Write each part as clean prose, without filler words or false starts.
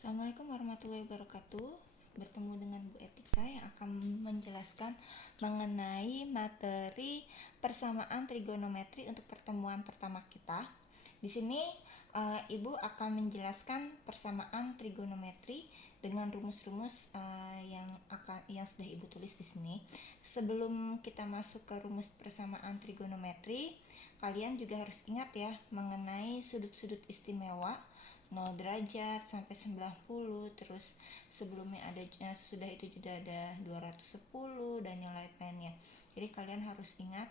Assalamualaikum warahmatullahi wabarakatuh. Bertemu dengan Bu Etika yang akan menjelaskan mengenai materi persamaan trigonometri untuk pertemuan pertama kita. Di sini Ibu akan menjelaskan persamaan trigonometri dengan rumus-rumus yang sudah Ibu tulis di sini. Sebelum kita masuk ke rumus persamaan trigonometri, kalian juga harus ingat ya mengenai sudut-sudut istimewa 0 derajat sampai 90, terus sebelumnya sudah itu juga ada 210 dan yang lain-lainnya. Jadi kalian harus ingat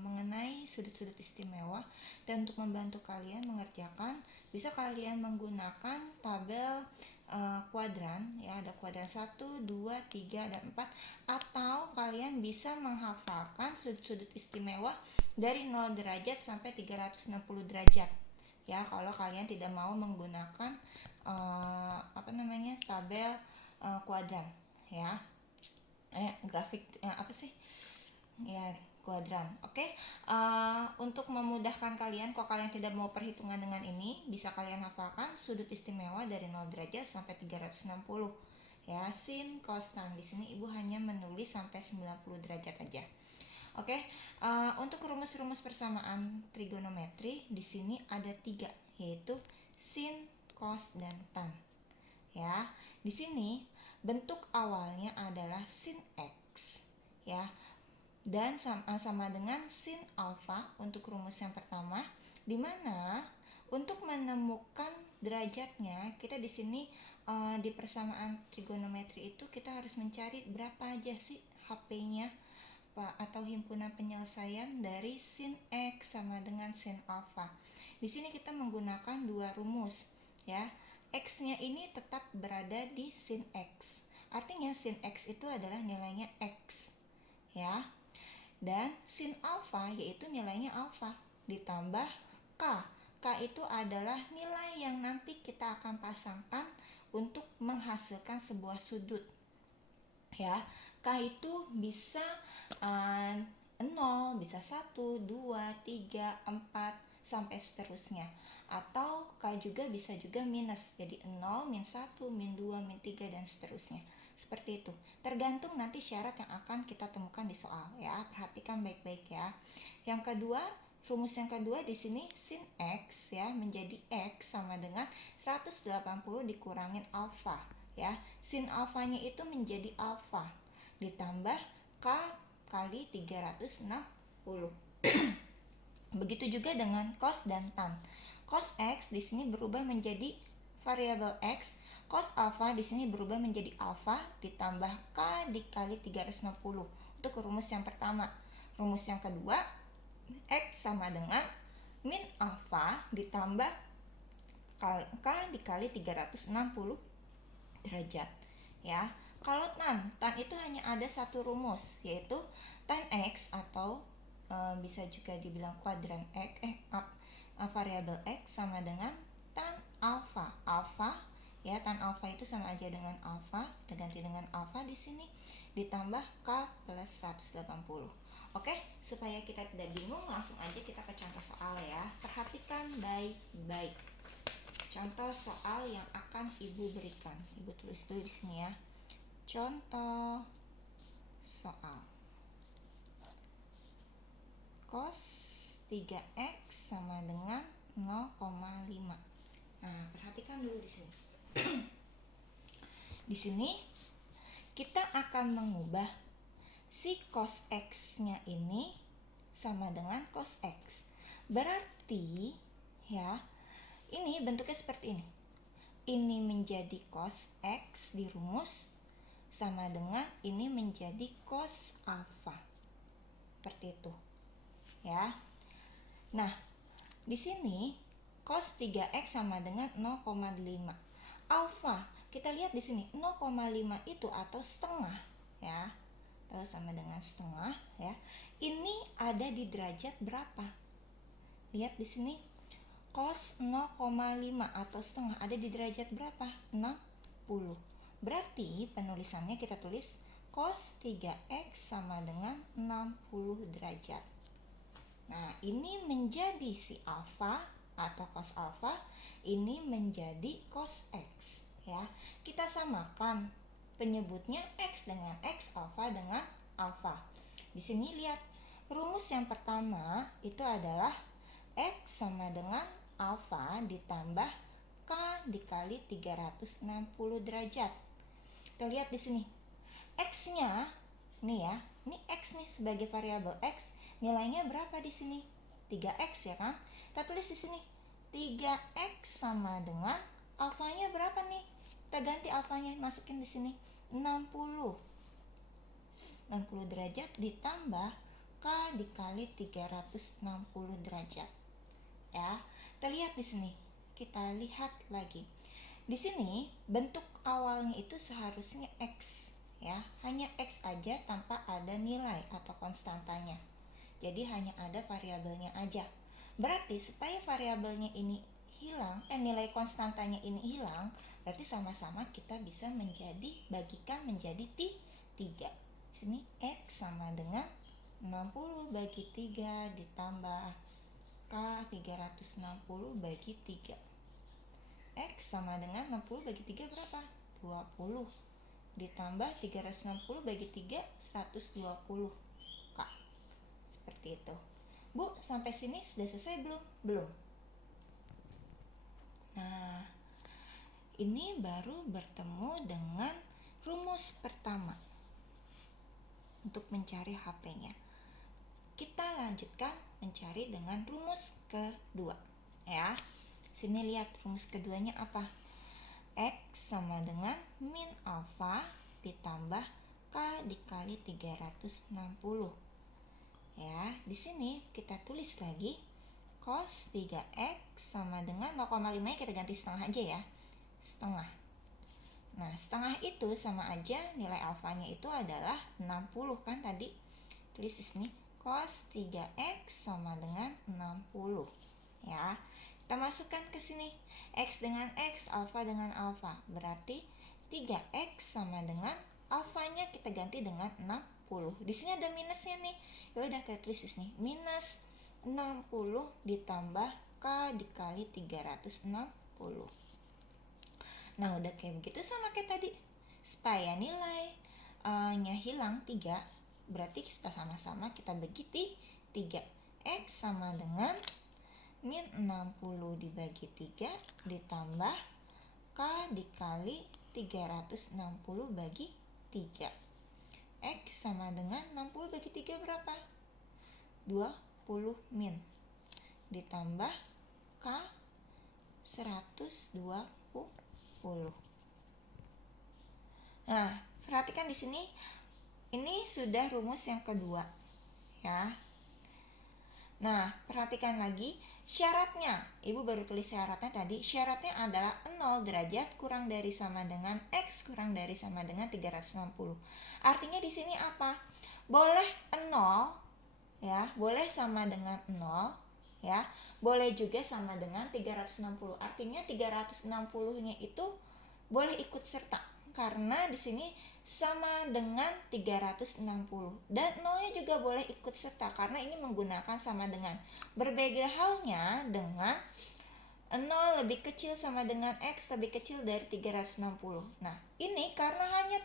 mengenai sudut-sudut istimewa, dan untuk membantu kalian mengerjakan bisa kalian menggunakan tabel kuadran ya, ada kuadran 1, 2, 3 dan 4, atau kalian bisa menghafalkan sudut-sudut istimewa dari 0 derajat sampai 360 derajat. Ya, kalau kalian tidak mau menggunakan tabel kuadran ya, grafik kuadran. Oke. Untuk memudahkan kalian, kalau kalian tidak mau perhitungan dengan ini, bisa kalian hafalkan sudut istimewa dari 0 derajat sampai 360 ya, sin, cos, tan. Di sini Ibu hanya menulis sampai 90 derajat aja. Oke, untuk rumus-rumus persamaan trigonometri di sini ada 3, yaitu sin, cos, dan tan. Ya, di sini bentuk awalnya adalah sin x, ya, dan sama dengan sin alfa untuk rumus yang pertama, di mana untuk menemukan derajatnya kita di sini di persamaan trigonometri itu kita harus mencari berapa aja sih HP-nya atau himpunan penyelesaian dari sin x sama dengan sin alfa. Di sini kita menggunakan dua rumus ya. X-nya ini tetap berada di sin x. Artinya sin x itu adalah nilainya x ya. Dan sin alfa yaitu nilainya alfa ditambah k. K itu adalah nilai yang nanti kita akan pasangkan untuk menghasilkan sebuah sudut. Ya, K itu bisa 0, bisa 1, 2, 3, 4 sampai seterusnya. Atau K juga bisa juga minus, jadi 0, min 1, min 2, min 3 dan seterusnya. Seperti itu. Tergantung nanti syarat yang akan kita temukan di soal ya. Perhatikan baik-baik ya. Yang kedua, rumus yang kedua di sini sin x ya menjadi x sama dengan 180 dikurangin alfa ya. Sin alfanya itu menjadi alfa ditambah k kali 360. Begitu juga dengan cos dan tan. Cos x di sini berubah menjadi variabel x, cos alfa di sini berubah menjadi alfa ditambah k dikali 360. Untuk rumus yang pertama. Rumus yang kedua, x sama dengan min alfa ditambah k dikali 360 derajat ya. Kalau tan itu hanya ada satu rumus, yaitu tan x atau bisa juga dibilang kuadran x variabel x sama dengan tan alfa. Alfa ya, tan alfa itu sama aja dengan alfa, kita ganti dengan alfa di sini ditambah k plus 180. Oke, supaya kita tidak bingung, langsung aja kita ke contoh soal ya. Perhatikan baik-baik contoh soal yang akan Ibu berikan. Ibu tulis dulu di sini ya. Contoh soal. Cos 3x sama dengan 0,5. Nah, perhatikan dulu di sini. Di sini kita akan mengubah si cos x-nya ini sama dengan cos x. Berarti ya, ini bentuknya seperti ini. Ini menjadi cos x di rumus sama dengan ini menjadi cos alfa. Seperti itu. Ya. Nah, di sini cos 3x sama dengan 0,5. Alfa, kita lihat di sini 0,5 itu atau setengah ya. Atau sama dengan setengah ya. Ini ada di derajat berapa? Lihat di sini. Cos 0,5 atau setengah ada di derajat berapa? 60. Berarti penulisannya kita tulis cos 3x sama dengan 60 derajat. Nah, ini menjadi si alfa atau cos alfa, ini menjadi cos x ya. kita samakan penyebutnya X dengan X, alfa dengan alfa. Di sini lihat, rumus yang pertama itu adalah X sama dengan alfa ditambah K dikali 360 derajat. Kita lihat di sini. X-nya nih ya, ini X nih sebagai variabel X, nilainya berapa di sini? 3X ya kan? Kita tulis di sini 3X sama dengan alfanya berapa nih? Kita ganti alfanya, masukin di sini 60 derajat ditambah K dikali 360 derajat. Ya, kita lihat di sini. Kita lihat lagi. Di sini bentuk awalnya itu seharusnya X, ya. Hanya X aja tanpa ada nilai atau konstantanya. Jadi hanya ada variabelnya aja. Berarti supaya variabelnya ini hilang, nilai konstantanya ini hilang, berarti sama-sama kita bisa bagikan menjadi 3. Sini X sama dengan 60 bagi 3 ditambah K 360 bagi 3. X sama dengan 60 bagi 3 berapa? 20 ditambah 360 bagi 3 120 K. Seperti itu. Bu, sampai sini sudah selesai belum? Belum. Nah, ini baru bertemu dengan rumus pertama untuk mencari HP-nya. Kita lanjutkan mencari dengan rumus kedua, ya. Sini lihat rumus keduanya apa? X sama dengan min alfa ditambah K dikali 360. Ya, di sini kita tulis lagi cos 3X sama dengan 0,5 kita ganti setengah aja ya. Setengah. Nah, setengah itu sama aja nilai alfanya itu adalah 60 kan tadi. Tulis di sini cos 3X sama dengan 60. Ya. Kita masukkan ke sini. X dengan X, alfa dengan alfa. Berarti 3X sama dengan alfanya kita ganti dengan 60. Di sini ada minusnya nih. Ya udah kita tulis di sini minus 60 ditambah K dikali 360. Nah, udah kayak begitu sama kayak tadi. Supaya nilainya hilang 3, berarti kita sama-sama kita bagi 3. X sama dengan min 60 dibagi 3 ditambah K dikali 360 bagi 3. X sama dengan 60 bagi 3 berapa? 20 min ditambah K 120. Nah, perhatikan di sini, ini sudah rumus yang kedua, ya. Nah, perhatikan lagi syaratnya. Ibu baru tulis syaratnya tadi. Syaratnya adalah 0 derajat kurang dari sama dengan X kurang dari sama dengan 360. Artinya di sini apa? Boleh 0, ya, boleh sama dengan 0, ya. Boleh juga sama dengan 360. Artinya 360-nya itu boleh ikut serta karena di sini sama dengan 360 dan 0-nya juga boleh ikut serta karena ini menggunakan sama dengan. Berbeda halnya dengan 0 lebih kecil sama dengan X lebih kecil dari 360. Nah, ini karena hanya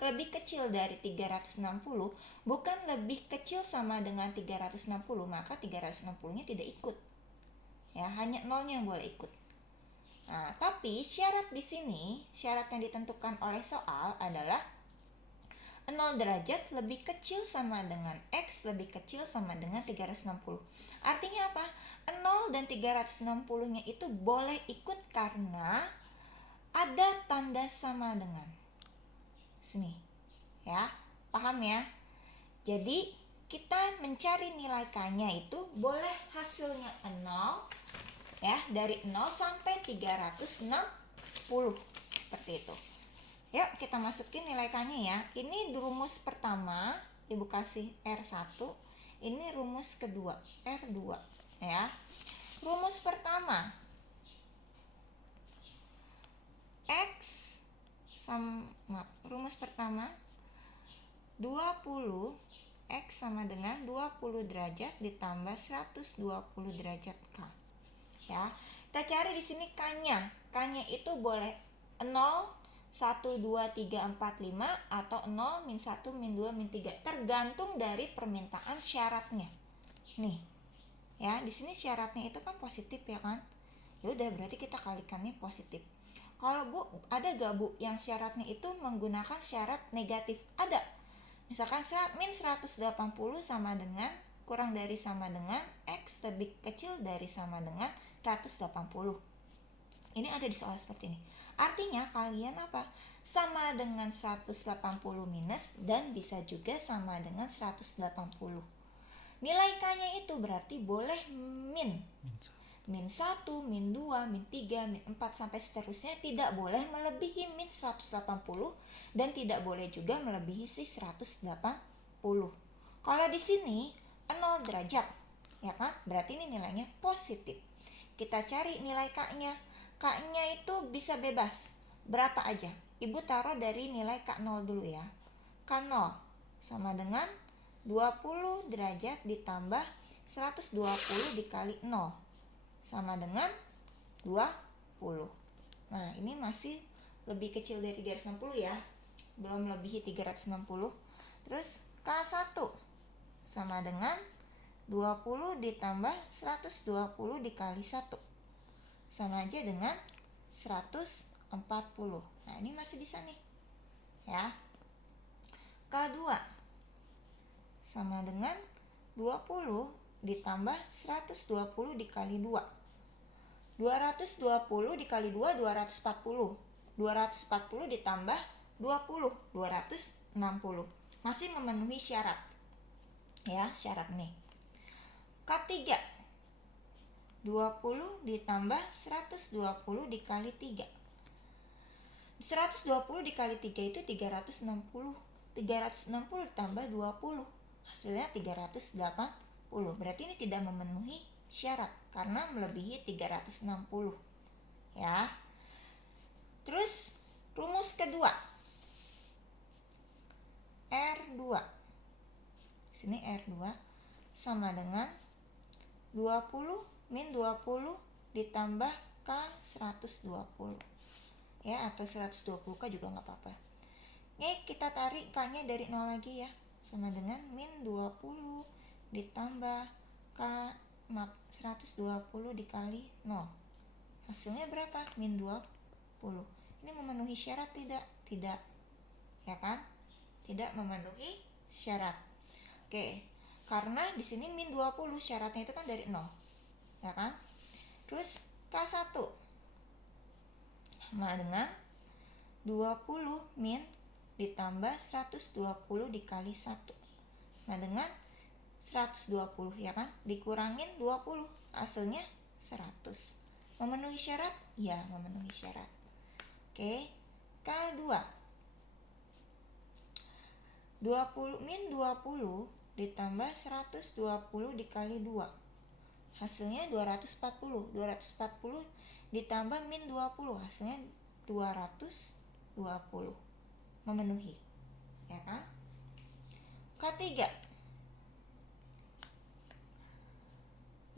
lebih kecil dari 360, bukan lebih kecil sama dengan 360, maka 360-nya tidak ikut. Ya, hanya 0-nya yang boleh ikut. Nah, tapi syarat di sini, syarat yang ditentukan oleh soal adalah 0 derajat lebih kecil sama dengan X lebih kecil sama dengan 360. Artinya apa? 0 dan 360-nya itu boleh ikut karena ada tanda sama dengan. Sini, ya, paham ya? Jadi kita mencari nilai K-nya itu boleh hasilnya 0, ya, dari 0 sampai 360 seperti itu. Yuk kita masukin nilai K-nya ya. Ini rumus pertama, Ibu kasih R1. Ini rumus kedua, R2, ya. Rumus pertama X sama rumus pertama 20 X sama dengan 20 derajat ditambah 120 derajat K. Ya. Kita cari di sini K-nya. K-nya itu boleh 0 1, 2, 3, 4, 5 atau 0, min 1, min 2, min 3, tergantung dari permintaan syaratnya. Nih, ya, di sini syaratnya itu kan positif ya kan? Ya udah, berarti kita kalikannya positif. Kalau Bu, ada gak Bu yang syaratnya itu menggunakan syarat negatif? Ada. Misalkan min 180 sama dengan kurang dari sama dengan X lebih kecil dari sama dengan 180. Ini ada di soal seperti ini. Artinya kalian apa? Sama dengan 180 minus dan bisa juga sama dengan 180. Nilai K-nya itu berarti boleh min 1, min 2, min 3, min 4 sampai seterusnya, tidak boleh melebihi min 180 dan tidak boleh juga melebihi si 180. Kalau di sini 0 derajat, ya kan? Berarti ini nilainya positif. Kita cari nilai K-nya. K-nya itu bisa bebas. Berapa aja? Ibu taruh dari nilai K0 dulu ya. K0 sama dengan 20 derajat ditambah 120 dikali 0 sama dengan 20. Nah, ini masih lebih kecil dari 360 ya. Belum melebihi 360. Terus K1 sama dengan 20 ditambah 120 dikali 1. Sama aja dengan 140. Nah, ini masih bisa nih. Ya. K2 sama dengan 20 ditambah 120 dikali 2. 220 dikali 2, 240. 240 ditambah 20, 260. Masih memenuhi syarat. Ya, syarat nih. K3 20 ditambah 120 dikali 3. 120 dikali 3 itu 360. 360 ditambah 20, hasilnya 380. Berarti ini tidak memenuhi syarat karena melebihi 360. Ya. Terus rumus kedua. R2. Sini R2 sama dengan 20 min 20 ditambah K 120. Ya, atau 120K juga nggak apa-apa. Ini kita tarik K-nya dari 0 lagi ya. Sama dengan min 20 ditambah K 120 dikali 0. Hasilnya berapa? Min 20. Ini memenuhi syarat tidak? Tidak. Ya kan? Tidak memenuhi syarat. Oke. Karena di sini min 20 syaratnya itu kan dari 0. Ya kan? Terus K1 sama dengan 20 min ditambah 120 dikali 1. Nah, dengan 120 ya kan? Dikurangin 20, hasilnya 100. Memenuhi syarat? Ya, memenuhi syarat. Oke. K2 20 min 20 ditambah 120 dikali 2. Hasilnya 240. 240 ditambah min 20, hasilnya 220. Memenuhi. Ya kan? K3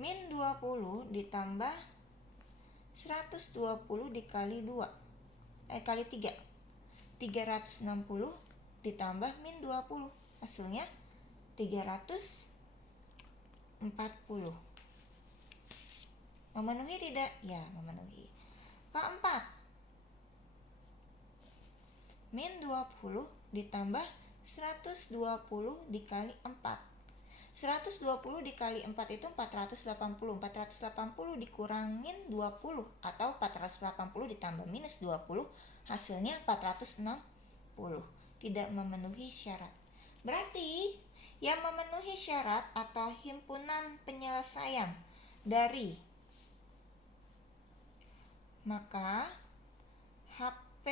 min 20 ditambah 120 dikali 2. Kali 3. 360 ditambah min 20. Hasilnya 340. Memenuhi tidak? Ya, memenuhi. Keempat, min 20 ditambah 120 dikali 4. 120 dikali 4 itu 480. 480 dikurangin 20 atau 480 ditambah minus 20, hasilnya 460. Tidak memenuhi syarat. Berarti yang memenuhi syarat atau himpunan penyelesaian dari, maka HP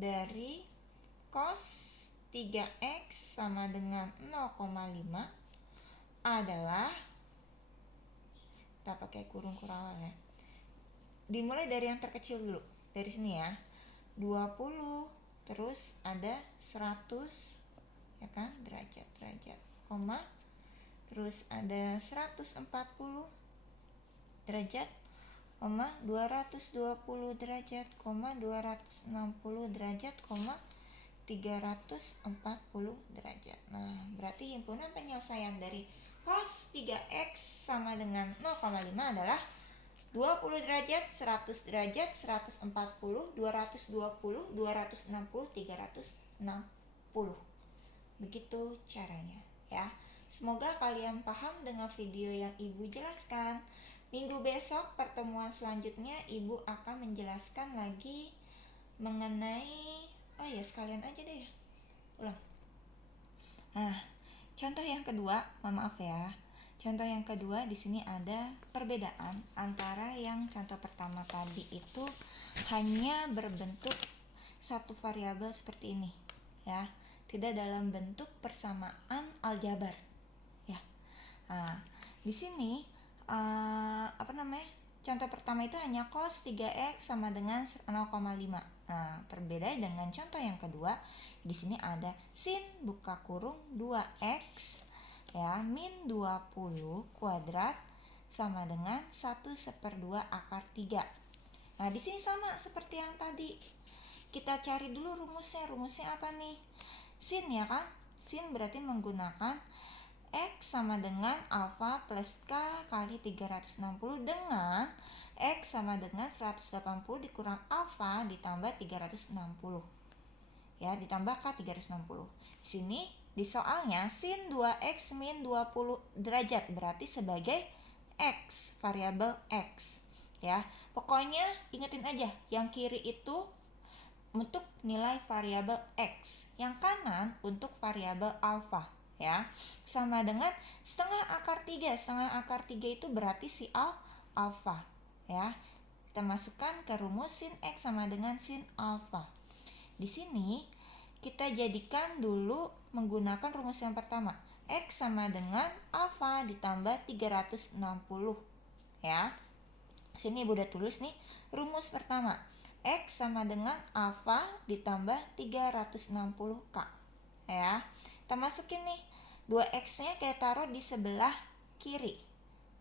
dari cos 3X sama dengan 0,5 adalah, kita pakai kurung-kurang ya. Dimulai dari yang terkecil dulu. Dari sini ya. 20, terus ada 100 ya kan, derajat, koma, terus ada 140 derajat, 220 derajat, 260 derajat, 340 derajat. Nah, berarti himpunan penyelesaian dari cos 3x sama dengan 0,5 adalah 20 derajat, 100 derajat, 140, 220, 260, 360. Begitu caranya ya. Semoga kalian paham dengan video yang Ibu jelaskan. Minggu besok pertemuan selanjutnya Ibu akan menjelaskan lagi mengenai sekalian aja deh ya. Ulang. Nah, contoh yang kedua, maaf ya. Contoh yang kedua di sini ada perbedaan antara yang contoh pertama tadi itu hanya berbentuk satu variabel seperti ini ya, tidak dalam bentuk persamaan aljabar ya. Nah, di sini contoh pertama itu hanya cos 3x sama dengan 0,5. Nah, berbeda dengan contoh yang kedua, di sini ada sin buka kurung 2x ya min 20 kuadrat sama dengan 1/2 akar 3. Nah, di sini sama seperti yang tadi. Kita cari dulu rumusnya. Rumusnya apa nih? Sin ya kan? Sin berarti menggunakan X sama dengan alfa plus K kali 360 dengan X sama dengan 180 dikurang alfa ditambah 360. Ya, ditambah K 360. Di sini di soalnya sin 2x min 20 derajat berarti sebagai X, variabel X. Ya, pokoknya ingetin aja yang kiri itu untuk nilai variabel X, yang kanan untuk variabel alfa ya. Sama dengan setengah akar 3. Setengah akar 3 itu berarti si alfa ya. Kita masukkan ke rumus sin X sama dengan sin alfa. Di sini kita jadikan dulu menggunakan rumus yang pertama. X sama dengan alfa ditambah 360 ya. Sini Ibu udah tulis nih rumus pertama. X sama dengan alfa ditambah 360K ya. Kita masukin nih 2X-nya kita taruh di sebelah kiri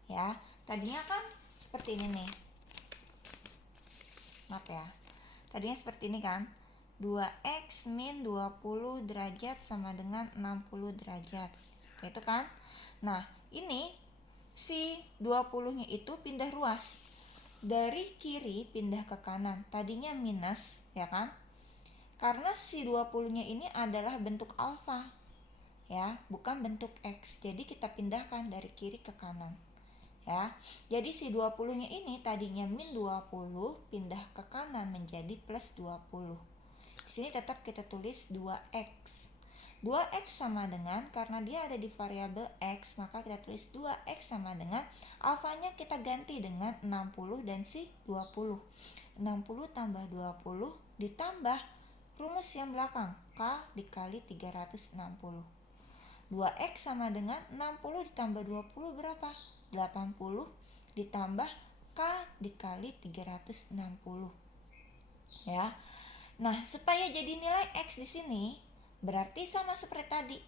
ya. Tadinya kan seperti ini nih. Maaf ya. Tadinya seperti ini kan. 2x min 20 derajat sama dengan 60 derajat. Itu kan. Nah, ini si 20-nya itu pindah ruas. Dari kiri pindah ke kanan. Tadinya minus, ya kan? Karena si 20-nya ini adalah bentuk alfa. Ya, bukan bentuk x. Jadi kita pindahkan dari kiri ke kanan. Ya. Jadi si 20-nya ini tadinya min 20 pindah ke kanan menjadi plus 20. Di sini tetap kita tulis 2x. 2x sama dengan, karena dia ada di variabel x, maka kita tulis 2x sama dengan alfanya kita ganti dengan 60 dan si 20. 60 tambah 20 ditambah rumus yang belakang, k dikali 360. 2x sama dengan 60 ditambah 20 berapa? 80 ditambah k dikali 360. Ya. Nah, supaya jadi nilai X di sini berarti sama seperti tadi.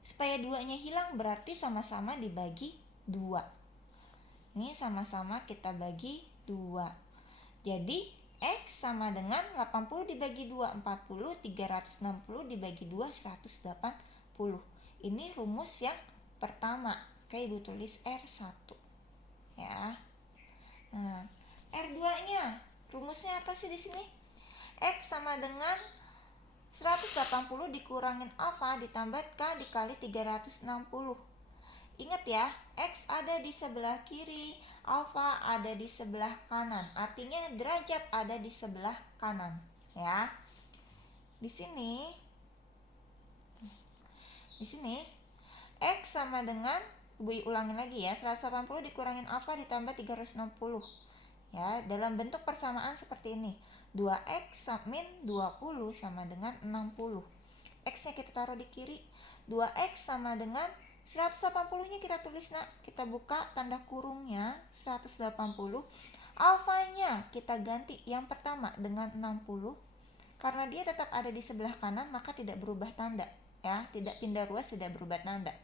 Supaya 2-nya hilang berarti sama-sama dibagi 2. Ini sama-sama kita bagi 2. Jadi X sama dengan 80 dibagi 2, 40, 360 dibagi 2, 180. Ini rumus yang pertama. Oke, Ibu tulis R1. Ya. Nah, R2-nya rumusnya apa sih di sini? X sama dengan 180 dikurangin alfa ditambah K dikali 360. Ingat ya, X ada di sebelah kiri, alfa ada di sebelah kanan. Artinya derajat ada di sebelah kanan, ya. Di sini X sama dengan, Ibu ulangin lagi ya, 180 dikurangin alfa ditambah 360. Ya, dalam bentuk persamaan seperti ini. 2x min 20 sama dengan 60. X-nya kita taruh di kiri. 2x sama dengan 180-nya kita tulis kita buka tanda kurungnya 180. Alfanya kita ganti yang pertama dengan 60. Karena dia tetap ada di sebelah kanan maka tidak berubah tanda ya, tidak pindah ruas, tidak berubah tanda.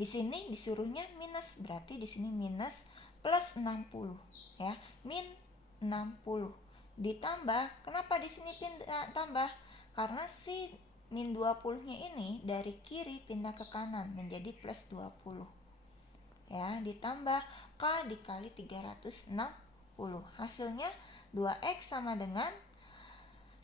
Di sini disuruhnya minus, berarti di sini minus plus 60 ya, min 60 ditambah, kenapa di sini tambah? Karena si min 20-nya ini dari kiri pindah ke kanan menjadi plus 20 ya, ditambah K dikali 360, hasilnya 2X sama dengan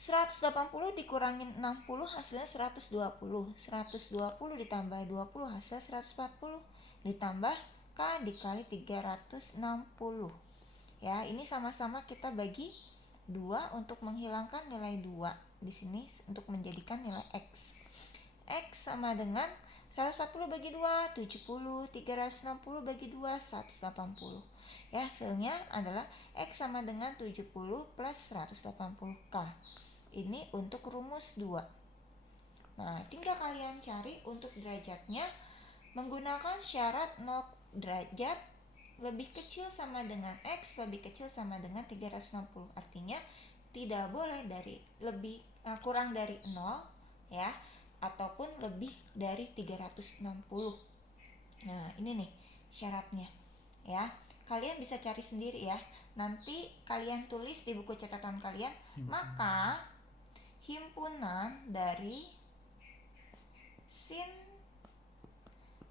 180 dikurangin 60 hasilnya 120. 120 ditambah 20 hasil 140 ditambah K dikali 360 ya. Ini sama-sama kita bagi 2 untuk menghilangkan nilai 2 di sini untuk menjadikan nilai X. X sama dengan 140 bagi 2 70, 360 bagi 2 180 ya. Hasilnya adalah X sama dengan 70 plus 180K. Ini untuk rumus 2. Nah, tinggal kalian cari untuk derajatnya menggunakan syarat 0 derajat lebih kecil sama dengan X lebih kecil sama dengan 360. Artinya tidak boleh kurang dari 0 ya, ataupun lebih dari 360. Nah, ini nih syaratnya ya. Kalian bisa cari sendiri ya. Nanti kalian tulis di buku catatan kalian. Maka himpunan dari sin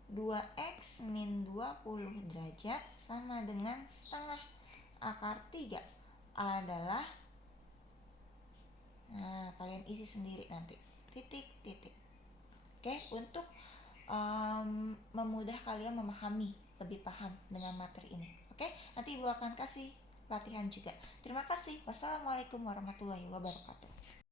2x min 20 derajat sama dengan setengah akar 3 adalah, nah kalian isi sendiri nanti titik-titik. Oke, untuk memudah kalian memahami, lebih paham dengan materi ini. Oke, nanti Ibu akan kasih latihan juga. Terima kasih. Wassalamualaikum warahmatullahi wabarakatuh.